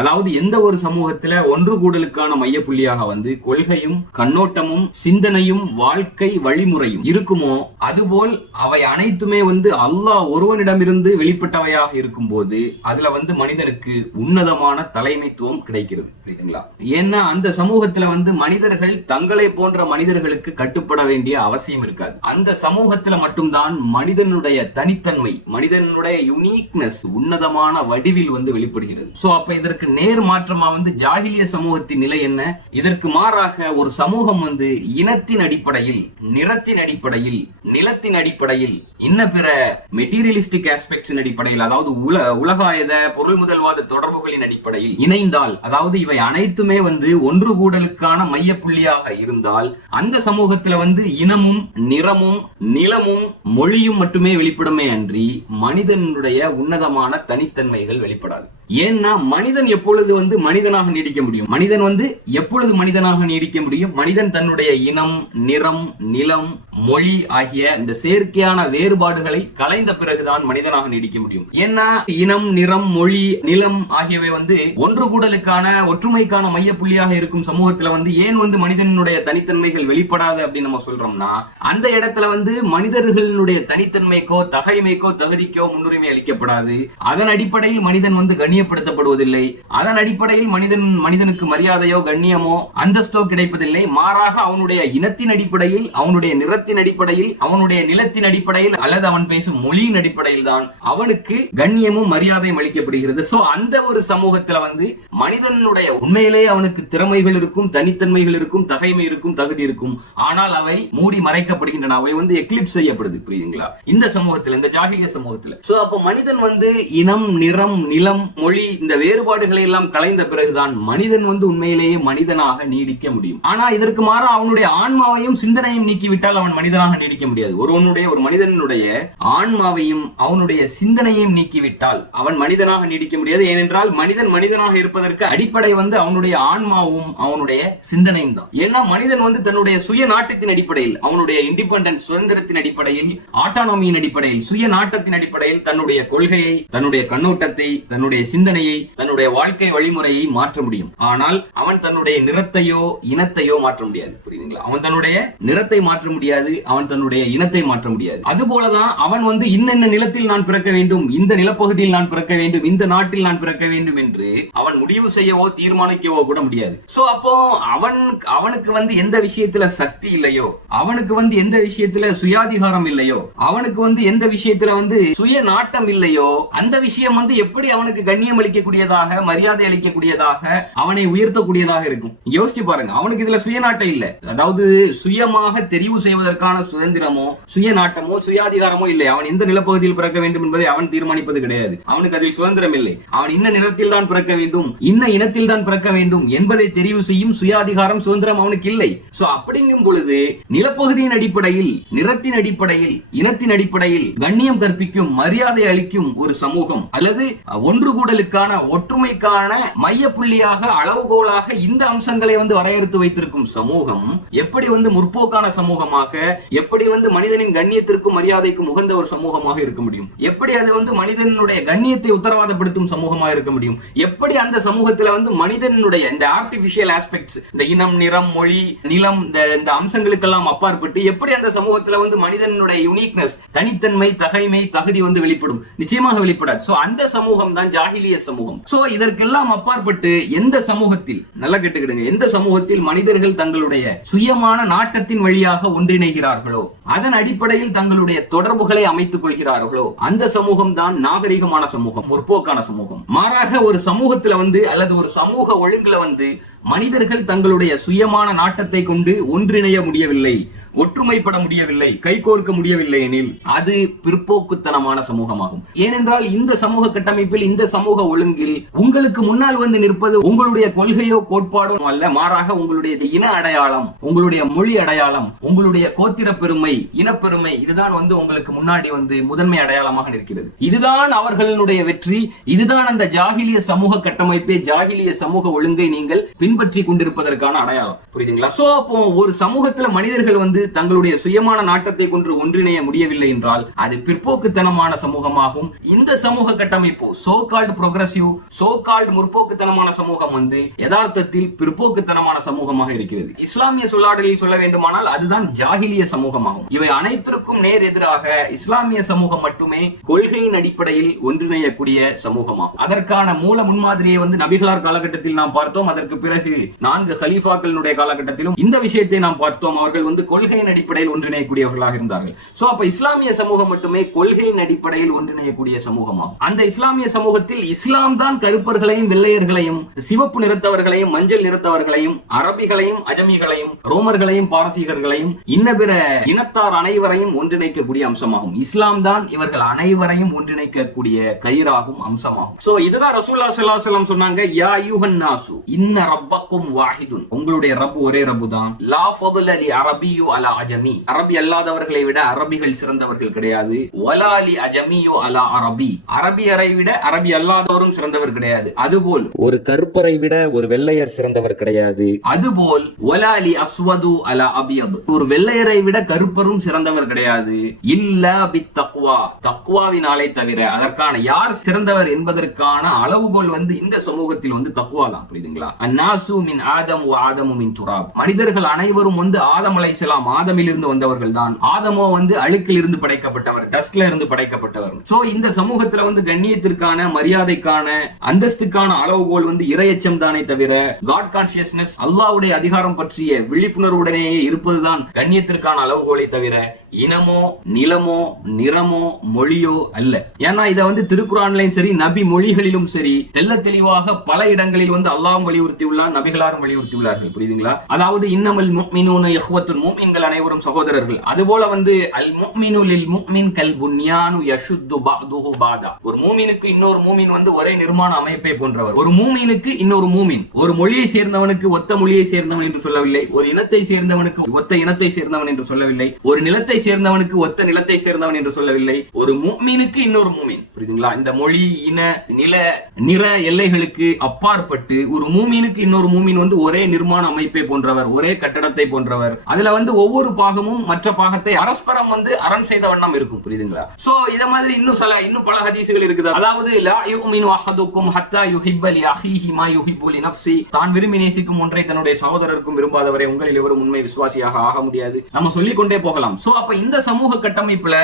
அதாவது எந்த ஒரு சமூகத்துல ஒன்று கூடலுக்கான மையப்புள்ளியாக வந்து கொள்கையும் கண்ணோட்டமும் சிந்தனையும் வாழ்க்கை வழிமுறையும் இருக்குமோ அதுபோல் அவை அனைத்துமே வந்து அல்லாஹ் ஒருவனிடமிருந்து வெளிப்பட்டவையாக இருக்கும் போது அதுல வந்து மனிதனுக்கு உன்னதமான தலைமைத்துவம் கிடைக்கிறது. புரியுதுங்களா? ஏன்னா அந்த சமூகத்துல வந்து மனிதர்கள் தங்களை போன்ற மனிதர்களுக்கு கட்டுப்பட வேண்டிய அவசியம் இருக்காது. அந்த சமூகத்துல மட்டும்தான் மனிதனுடைய தனித்தன்மை, மனிதனுடைய யுனிக்னஸ் உன்னதமான வடிவில் வந்து வெளிப்படுகிறது. சோ அப்ப இதற்கு நேர் மாற்றமா வந்து ஜாகிலிய சமூகத்தின் நிலை என்ன? இதற்கு மாறாக ஒரு சமூகம் வந்து இனத்தின் அடிப்படையில், நிறத்தின் அடிப்படையில், நிலத்தின் அடிப்படையில், இன்ன பிற மெட்டீரியலிஸ்டிக் ஆஸ்பெக்ட்ஸின் அடிப்படையில், அதாவது உலகாயத பொருள் முதல்வாத தொடர்புகளின் அடிப்படையில் இணைந்தால், அதாவது இவை அனைத்துமே வந்து ஒன்று கூடலுக்கான மைய புள்ளியாக இருந்தால் அந்த சமூகத்துல வந்து இனமும் நிறமும் நிலமும் மொழியும் மட்டுமே வெளிப்படுமே அன்றி மனிதனுடைய உன்னதமான தனித்தன்மைகள் வெளிப்படாது. ஏன்னா மனிதன் எப்பொழுது வந்து மனிதனாக நீடிக்க முடியும்? மனிதன் வந்து எப்பொழுது மனிதனாக நீடிக்க முடியும்? மனிதன் தன்னுடைய இனம், நிறம், நிலம், மொழி ஆகிய இந்த செயற்கையான வேறுபாடுகளை களைந்த பிறகுதான் மனிதனாக நீடிக்க முடியும். ஏன்னா இனம், நிறம், மொழி, நிலம் ஆகியவை வந்து ஒன்று கூடலுக்கான ஒற்றுமைக்கான மைய புள்ளியாக இருக்கும் சமூகத்துல வந்து ஏன் வந்து மனிதனுடைய தனித்தன்மைகள் வெளிப்படாது அப்படின்னு நம்ம சொல்றோம்னா, அந்த இடத்துல வந்து மனிதர்களுடைய தனித்தன்மைக்கோ தகைமைக்கோ தகுதிக்கோ முன்னுரிமை அளிக்கப்படாது. அதன் அடிப்படையில் மனிதன் வந்து கண்ணியப்படுத்தப்படுவதில்லை. அதன் அடிப்படையில் மனிதனுக்கு மரியாதையோ கண்ணியமோ அந்தஸ்தோ கிடைப்பதில்லை. மாறாக அவனுடைய இனத்தின் அடிப்படையில், அவனுடைய நிறத்தின் அடிப்படையில், அவனுடைய நிலத்தின் அடிப்படையில் அல்லது அவன் பேசும் மொழியின் அடிப்படையில் தான் அவனுக்கு கண்ணியமும் மரியாதையும் அளிக்கப்படுகிறது. சோ அந்த ஒரு சமூகத்துல வந்து மனிதனுடைய உண்மையிலேயே அவனுக்கு திறமைகள் இருக்கும், தனித்தன்மைகள் இருக்கும், தகைமை இருக்கும், தகுதி இருக்கும். ஆனால் அவை மூடி மறைக்கப்படுகின்றன. அவை வந்து எக்லிப்ஸ் செய்யப்படுது. புரியுதுங்களா? இந்த சமூகத்தில், இந்த ஜாகிலிய சமூகத்தில். சோ அப்ப மனிதன் வந்து இனம், நிறம், நிலம், மொழி இந்த வேறுபாடுகளை எல்லாம் கலைந்த பிறகுதான் மனிதன் வந்து உண்மையிலேயே மனிதனாக நீடிக்க முடியும். ஆனா இதற்கு மாறா அவனுடைய ஆன்மாவையும் சிந்தனையும் நீக்கிவிட்டால் அவன் மனிதனாக நீடிக்க முடியாது. ஒரு மனிதனுடைய ஆன்மாவையும் அவனுடைய சிந்தனையும் நீக்கிவிட்டால் அவன் மனிதனாக நீடிக்க முடியாது. ஏனென்றால் மனிதனாக இருப்பதற்கு அடிப்படை வந்து அவனுடைய ஆன்மாவும் அவனுடைய சிந்தனையும் தான். ஏன்னா மனிதன் வந்து தன்னுடைய சுய நாட்டத்தின் அடிப்படையில், அவனுடைய இண்டிபெண்டன்ஸ் சுதந்திரத்தின் அடிப்படையில், ஆட்டானமியின் அடிப்படையில், சுய நாட்டத்தின் அடிப்படையில் தன்னுடைய கொள்கையை, தன்னுடைய கண்ணோட்டத்தை, தன்னுடைய சிந்தனையை, தன்னுடைய வாழ்க்கை வழிமுறையை மாற்ற முடியும். ஆனால் அவன் தன்னுடைய நிறத்தையோ இனத்தையோ மாற்ற முடியாது. புரியுதுங்களா? அவன் தன்னுடைய நிறத்தை மாற்ற முடியாது, அவன் தன்னுடைய இனத்தை மாற்ற முடியாது. அதுபோலதான் அவன் வந்து இன்னென்ன நிலத்தில் நான் பிறக்க வேண்டும், இந்த நிலப்பகுதியில் நான் பிறக்க வேண்டும், இந்த நாட்டில் நான் பிறக்க வேண்டும் என்று அவன் முடிவு செய்யவோ தீர்மானிக்கவோ கூட முடியாது. சோ அப்போ அவனுக்கு வந்து எந்த விஷயத்துல சக்தி இல்லையோ, அவனுக்கு வந்து எந்த விஷயத்துல சுயாதிகாரம் இல்லையோ, அவனுக்கு வந்து எந்த விஷயத்துல வந்து சுய நாட்டம் இல்லையோ, அந்த விஷயம் வந்து எப்படி அவனுக்கு கண்ணியம் அளிக்கக்கூடியதாக, மரியாதை அளிக்கக்கூடியதாக, அவனை உயர்த்தக்கூடியதாக இருக்கும். யோசிச்சு பாருங்க. அவனுக்கு இதுல சுயநாட்டம் இல்ல. அதாவது சுயமாக தெரிவு செய்வதற்கான சுதந்திரமோ சுயநாட்டமோ சுயாதிகாரமோ இல்லை. அவன் எந்த நிலப்பகுதியில் பிறக்க வேண்டும் என்பதை அவன் தீர்மானிப்பது கிடையாது. அவனுக்கு அதில் சுதந்திரம் இல்லை. அவன் இன்ன நிறத்தில் தான் பிறக்க வேண்டும், இன்ன இனத்தில் தான் பிறக்க வேண்டும் என்பதை தெரிவு செய்யும் சுயாதிகாரம், சுதந்திரம் அவனுக்கு இல்லை. சோ அப்படிங்கும் பொழுது நிலப்பகுதியின் அடிப்படையில், நிறத்தின் அடிப்படையில், இனத்தின் அடிப்படையில் கண்ணியம் கற்பிக்கும், மரியாதை அளிக்கும் ஒரு சமூகம் அல்லது ஒன்று கூடலுக்கான ஒற்றுமைக்கான மைய புள்ளியாக, அளவுகோலாக இந்த அம்சங்களை வந்து வரையறுத்து வைத்திருக்கும் சமூகம் எப்படி வந்து முற்போக்கான சமூகமாக, எப்படி வந்து மனிதனின் கண்ணியத்திற்கும் மரியாதைக்கும் உகந்த ஒரு சமூகமாக இருக்க முடியும்? எப்படி அது வந்து மனிதனுடைய கண்ணியத்தை உத்தரவாதப்படுத்தும் சமூகமாக இருக்க முடியும்? எப்படி அந்த சமூகத்துல வந்து மனிதனுடைய இந்த ஆர்டிபிஷியல் ஆஸ்பெக்ட்ஸ், இந்த இனம், நிறம், மொழி, நிலம், இந்த அம்சங்களுக்கெல்லாம் அப்பாற்பட்டு எப்படி அந்த சமூகத்துல வந்து மனிதனுடைய யூனிக்னஸ், தனித்தன்மை, தகைமை, தகுதி வந்து வெளிப்படும்? நிச்சயமாக வெளிப்படாது. சோ அந்த சமூகம் தான் ஜாகிலிய சமூகம். சோ இதற்கெல்லாம் அப்பாற்பட்டு எந்த சமூகத்தில், நல்லா கேட்டுக்கிடுங்க, எந்த சமூகத்தில் மனிதர்கள் தங்களுடைய சுயமான நாட்டத்தின் வழியாக ஒன்றிணைகிறார்களோ, அதன் அடிப்படையில் தங்களுடைய தொடர்புகளை அமைத்துக் கொள்கிறார்களோ, அந்த சமூகம் தான் நாகரிகமான சமூகம், முற்போக்கான சமூகம். மாறாக ஒரு சமூகத்துல வந்து அல்லது ஒரு சமூக ஒழுங்குல வந்து மனிதர்கள் தங்களுடைய சுயமான நாட்டத்தை கொண்டு ஒன்றிணைய முடியவில்லை, ஒற்றுமைப்பட முடியவில்லை, கைகோர்க்க முடியவில்லை எனில் அது பிற்போக்குத்தனமான சமூகமாகும். ஏனென்றால் இந்த சமூக கட்டமைப்பில், இந்த சமூக ஒழுங்கில் உங்களுக்கு முன்னால் வந்து நிற்பது உங்களுடைய கொள்கையோ கோட்பாடோ அல்ல, மாறாக உங்களுடைய இன அடையாளம், உங்களுடைய மொழி அடையாளம், உங்களுடைய கோத்திர பெருமை, இனப்பெருமை, இதுதான் வந்து உங்களுக்கு முன்னாடி வந்து முதன்மை அடையாளமாக நிற்கிறது. இதுதான் அவர்களுடைய வெற்றி, இதுதான் அந்த ஜாகிலிய சமூக கட்டமைப்பை, ஜாகிலிய சமூக ஒழுங்கை நீங்கள் பின்பற்றி கொண்டிருப்பதற்கான அடையாளம். புரியுதுங்களா? சோ அப்போ ஒரு சமூகத்துல மனிதர்கள் வந்து தங்களுடைய சுயமான நாட்டத்தை கொண்டு ஒன்றிணைய முடியவில்லை என்றால் அது பிற்போக்குத்தனமான சமூகமாகும். இந்த சமூக கட்டமைப்பு so called progressive, so called முற்போக்குத்தனமான சமூகம் வந்து யதார்த்தத்தில் பிற்போக்குத்தனமான சமூகமாக இருக்கிறது. இஸ்லாமிய சொல்லாடலில் சொல்ல வேண்டுமானால் அதுதான் ஜாகிலிய சமூகமாகும். இவை அனைத்திற்கும் நேர் எதிராக இஸ்லாமிய சமூகம் மட்டுமே கொள்கையின் அடிப்படையில் ஒன்றிணையக்கூடிய சமூகமாகும். அதற்கான மூல முன்மாதிரியை வந்து நபிகளார் காலகட்டத்தில் நாம் பார்த்தோம். அதற்கு பிறகு 4 கலீஃபாக்களுடைய காலகட்டத்திலும் இந்த விஷயத்தை நாம் பார்த்தோம். அவர்கள் வந்து கொள்கையின் அடிப்படையில் ஒன்றிணையக்கூடியவர்களாக இருந்தார்கள். சோ அப்ப இஸ்லாமிய சமூகம் மட்டுமே கொள்கையின் அடிப்படையில் ஒன்றிணையக்கூடிய சமூகமாகும். அந்த இஸ்லாமிய சமூகத்தில் இஸ்லாம் தான் கருப்பர்களையும் வெள்ளையர்களையும் சிவப்பு நிறத்தவர்களையும் மஞ்சள் நிறத்தவர்களையும் அரபிகளையும் அஜமிகளையும் ரோமர்களையும் பாரசீகர்களையும் இன்ன பிற இனத்தார் அனைவரையும் ஒன்றிணைக்கக்கூடிய அம்சமாகும். இஸ்லாம் தான் இவர்கள் அனைவரையும் ஒன்றிணைக்கக்கூடிய கயிறாகும், அம்சமாகும். சோ இதுதான் ரசூலுல்லாஹி ஸல்லல்லாஹு அலைஹி வஸல்லம் சொன்னாங்க, யா அய்யுஹன் நாசு இன்ன ரப்பக்கும் வாஹிதுன். உங்களுடைய ரப் ஒரே ரப்பு தான். லா ஃபضل لعربي على அஜமி. அரபி அல்லாதவர்களை விட அரபிகள் சிறந்தவர்கள் கிடையாது. வலா லி அஜமியு அலா அரபி. அரபியரை விட அரபி அல்லாதவரும் சிறந்தவர் கிடையாது. அதுபோல் ஒரு கருப்பரை விட ஒரு வெள்ளையர் சிறந்தவர் கிடையாது. அதுபோல் வலா லி அஸ்வது அலா அபியத். ஒரு வெள்ளையரை விட கருப்பரும் சிறந்தவர் கிடையாது. இல்லா பித் தக்வா. தக்வாவினாலே தவிர. அதற்கான யார் சிறந்தவர் என்பதற்கான அளவுகோல் வந்து இந்த சமூகத்தில் வந்து தக்வா தான். புரியுதுங்களா? அன்னாசு மின் ஆதம் வ ஆதமு மின் துராப். மனிதர்கள் அனைவரும் வந்து ஆதம் அலைஹிஸ்ஸலாம் ஆதமில் இருந்து வந்தவர்கள் தான். ஆதமோ வந்து அழுக்கில் இருந்து படைக்கப்பட்டவர், டஸ்ட்ல இருந்து படைக்கப்பட்டவர். சோ இந்த சமூகத்துல வந்து கண்ணியத்திற்கான, மரியாதைக்கான, அந்தஸ்துக்கான அளவுகோல் வந்து இறையச்சம் தானே தவிர காட் கான்சியஸ்னஸ், அல்லாஹ்வுடைய அதிகாரம் பற்றிய விழிப்புணர்வுடனேயே இருப்பதுதான் கண்ணியத்திற்கான அளவுகோலை தவிர இனமோ நிலமோ நிறமோ மொழியோ அல்ல. ஏன்னா இதை வந்து திருக்குர்ஆன்லயும் சரி நபி மொழிகளிலும் சரி தெல்ல தெளிவாக பல இடங்களில் வந்து அல்லாஹ்வும் வலியுறுத்தி உள்ளார், நபிகளாரும் வலியுறுத்தி உள்ளார்கள். புரியுதுங்களா? அதாவது இன்னமல் முஃமினூன இஹ்வத்துன், முஃமின்கள் அனைவரும் சகோதரர்கள். அதுபோல வந்து அல் முஃமினு லில் முஃமின் கல் புன்யானு யஷுத்து பஅதுஹு பஅதா. ஒரு மூமினுக்கு இன்னொரு மூமின் வந்து ஒரே நிர்மாண அமைப்பை போன்றவர். ஒரு மூமினுக்கு இன்னொரு மூமின், ஒரு மொழியை சேர்ந்தவனுக்கு ஒத்த மொழியை சேர்ந்தவன் என்று சொல்லவில்லை, ஒரு இனத்தை சேர்ந்தவனுக்கு ஒத்த இனத்தை சேர்ந்தவன் என்று சொல்லவில்லை, ஒரு நிலத்தை சேர்ந்தவனுக்கு ஒத்த நிலத்தை சேர்ந்தவன் என்று சொல்லவில்லை. ஒரு முஃமினுக்கு இன்னொரு மூமின். புரியுதுங்களா? இந்த மொழி, இன, நில, நிற எல்லைகளுக்கு அப்பாற்பட்டு ஒரு மூமினுக்கு இன்னொரு மூமின் வந்து ஒரே நிர்மாண அமைப்பை போன்றவர், ஒரே கட்டடத்தை போன்றவர். அதுல வந்து ஒவ்வொரு பாகமும் மற்ற பாகத்தை பரஸ்பரம் வந்து அரண் செய்த வண்ணம் இருக்கும். புரியுதுங்களா? சோ இத மாதிரி இன்னும் பல ஹதீசுகள் இருக்குது. அதாவது லா யுமினு அஹதுக்கும் ஹத்தா யுஹிப்ப லி அஹீஹி மா யுஹிப்பு லி நஃப்ஸி. தான் விரும்பி நேசிக்கும் ஒன்றை தன்னுடைய சகோதரருக்கும் விரும்பாதவரை உங்களில் எவரும் உண்மை விசுவாசியாக ஆக முடியாது. நம்ம சொல்லிக் கொண்டே போகலாம். சோ அப்ப இந்த சமூக கட்டமைப்புல,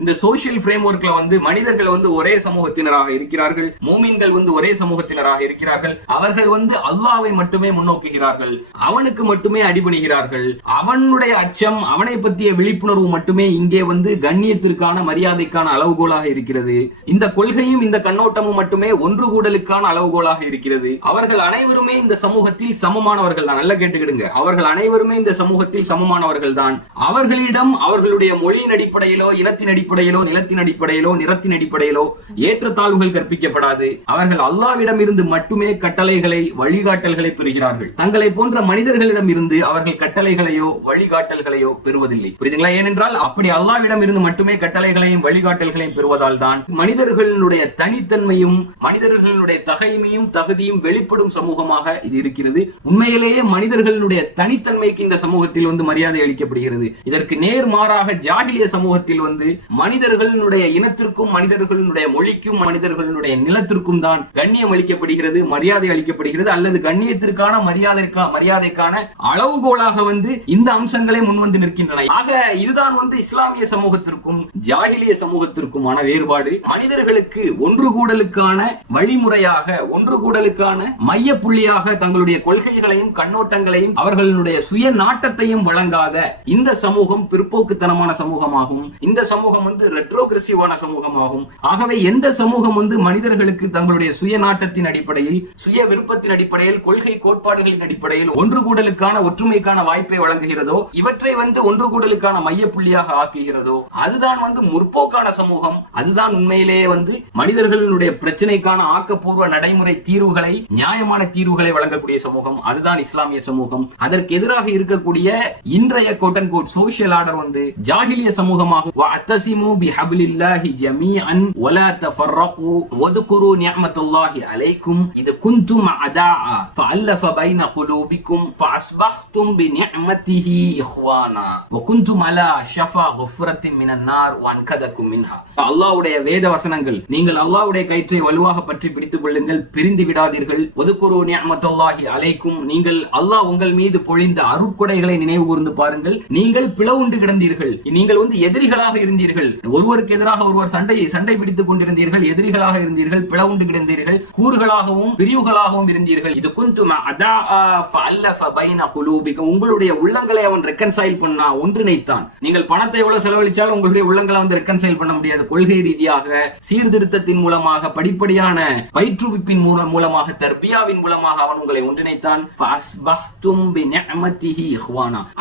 இந்த சோஷியல் ஃப்ரேம்வொர்க்ல வந்து மனிதர்கள் வந்து ஒரே சமூகத்தினராக இருக்கிறார்கள். மூமின்கள் வந்து ஒரே சமூகத்தினராக இருக்கிறார்கள். அவர்கள் வந்து அல்லாஹ்வை மட்டுமே முன்னோக்குகிறார்கள், அவனுக்கு மட்டுமே அடிபணிகிறார்கள். அவனுடைய அச்சம், அவனை பற்றிய விழிப்புணர்வு மட்டுமே இங்கே வந்து கண்ணியத்திற்கான, மரியாதைக்கான அளவுகோலாக இருக்கிறது. இந்த கொள்கையும் இந்த கண்ணோட்டமும் மட்டுமே ஒன்று கூடலுக்கான அளவுகோலாக இருக்கிறது. அவர்கள் அனைவருமே இந்த சமூகத்தில் சமமானவர்கள் தான். நல்லா கேட்டுக்கிடுங்க. அவர்கள் அனைவருமே இந்த சமூகத்தில் சமமானவர்கள் தான். அவர்களிடம் அவர்களுடைய மொழியின் அடிப்படையிலோ, இனத்தின் அடிப்படையிலோ, நிலத்தின் அடிப்படையிலோ, நிறத்தின் அடிப்படையிலோ ஏற்றத்தாழ்வுகள் கற்பிக்கப்படாது. அவர்கள் அல்லாஹ்விடம் இருந்து மட்டுமே கட்டளைகளை, வழிகாட்டல்களை பெறுகிறார்கள். தங்களை போன்ற மனிதர்களிடம் இருந்து அவர்கள் கட்டளைகளையோ வழிகாட்டல்களையோ பெறுவதில்லை. புரியுதுங்களா? ஏனென்றால் அப்படி அல்லாஹ்விடம் இருந்து மட்டுமே கட்டளைகளையும் வழிகாட்டல்களையும் பெறுவதால் தான் மனிதர்களுடைய தனித்தன்மையும் மனிதர்களுடைய தகைமையும் தகுதியும் வெளிப்படும் சமூகமாக இது இருக்கிறது. உண்மையிலேயே மனிதர்களுடைய தனித்தன்மைக்கு இந்த சமூகத்தில் வந்து மரியாதை அளிக்கப்படுகிறது. இதற்கு நேர்மாறாக ஜாகிலிய சமூகத்தில் வந்து மனிதர்களுடைய இனத்திற்கும், மனிதர்களுடைய மொழிக்கும், மனிதர்களுடைய நிலத்திற்கும் தான் கண்ணியம் அளிக்கப்படுகிறது, மரியாதை அளிக்கப்படுகிறது. அல்லது கண்ணியத்திற்கான, மரியாதைக்கான அளவுகோலாக வந்து இந்த அம்சங்களே முன்வந்து நிற்கின்றன. ஆக இதுதான் வந்து இஸ்லாமிய சமூகத்திற்கும் ஜாகிலிய சமூகத்திற்குமான வேறுபாடு. மனிதர்களுக்கு ஒன்று கூடலுக்கான வழிமுறையாக, ஒன்று கூடலுக்கான மைய புள்ளியாக தங்களுடைய கொள்கைகளையும் கண்ணோட்டங்களையும் அவர்களுடைய சுய நாட்டத்தையும் வழங்காத இந்த சமூகம் பிற்போக்குத்தனமான சமூகமாகும். இந்த சமூகம் வந்து ரெட்ரோகிரசிவான சமூகமாகும். ஆகவே எந்த சமூகம் வந்து மனிதர்களுக்கு தங்களுடைய சுய நாட்டத்தின் அடிப்படையில், சுய விருப்பத்தின் அடிப்படையில், கொள்கை கோட்பாடுகளின் அடிப்படையில் ஒன்று கூடலுக்கான, ஒற்றுமைக்கான வாய்ப்பை வழங்குகிறதோ, இவற்றை வந்து ஒன்று கூடலுக்கான மைய புள்ளியாக ஆக்குகிறதோ, அதுதான் வந்து முற்போக்கான சமூகம். அதுதான் உண்மையிலேயே வந்து மனிதர்களுடைய பிரச்சனைக்கான ஆக்கப்பூர்வ நடைமுறை தீர்வுகளை, நியாயமான தீர்வுகளை வழங்கக்கூடிய சமூகம். அதுதான் இஸ்லாமிய சமூகம். அதற்கு எதிராக இருக்கக்கூடிய இன்றைய கோட் அண்ட் கோட் சோஷியல் ஆர்டர் வந்து ஜாகிலிய சமூகமாகும். வஅத்தஸிமு பிஹப்லில்லாஹி ஜமீஅன் வலா தஃபர்ரகு வذ்குரு நிஅமத்துல்லாஹி அலைக்கும் இத குன்தும் அதாஅ ஃபஅல்லஃப பைன குலூபிக்கும் ஃபஅஸ்பஹ்தும் பிநிஅமத்திஹி பினிஅமதிஹி இஹ்வானா வ குன்தும் அலா ஷஃபா குஃப்ரத்தின் மினன் நார் வ அன்கதகும் மின்ஹா. அல்லாஹ்வுடைய வேத வசனங்கள், நீங்கள் அல்லாஹ்வுடைய கயிற்றை வலுவாக பற்றி பிடித்துக் கொள்ளுங்கள், பிரிந்து விடாதீர்கள். வதுகுரு நிஅமத்துல்லாஹி அலைக்கும், நீங்கள் அல்லாஹ் உங்கள் மீது பொழிந்த அருட்கொடைகளை நினைவு கூர்ந்து பாருங்கள். நீங்கள் பிளவுண்டு கிடந்தீர்கள், நீங்கள் எதிரிகளாக இருந்தீர்கள், ஒருவருக்கு எதிராக ஒருவர் சண்டை பிடித்துக் கொண்டிருந்தீர்கள், எதிரிகளாக இருந்தீர்கள், பிளவுண்டு கிடந்தீர்கள், கூறுகளாகவும் பிரிவுகளாகவும் இருந்தீர்கள். இது குந்தும் அதாஅ ஃபஅல்லஃப பைன குலூபிக்கும், உங்களுடைய உள்ளங்களை அவன் ரெக்கன்சைல் பண்ணா, ஒன்றிணைத்தான். நீங்கள் பணத்தை எவ்வளவு செலவழிச்சாலும் உங்களுடைய உள்ளங்களை ரெக்கன்சைல் பண்ண முடியாது. கொள்கை ரீதியாக, சீர்திருத்தத்தின் மூலமாக, படிப்படியான பயிற்றுவிப்பின் மூலமாக, தர்பியாவின் மூலமாக அவன் உங்களை ஒன்றிணைத்தான்.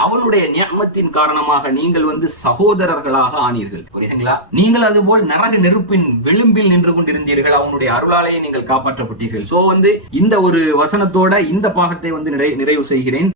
அவனுடைய நிஅமத்தின் காரணமாக நீங்கள் சகோதரர்களாக ஆனீர்கள். புரியுதுங்களா? நீங்கள் அதுபோல் நரக நெருப்பின் விளிம்பில் நின்று கொண்டிருந்தீர்கள், அவனுடைய அருளாலேயே நீங்கள் காப்பாற்றப்பட்டீர்கள். சோ இந்த ஒரு வசனத்தோட இந்த பாகத்தை நிறைவு செய்கிறேன்.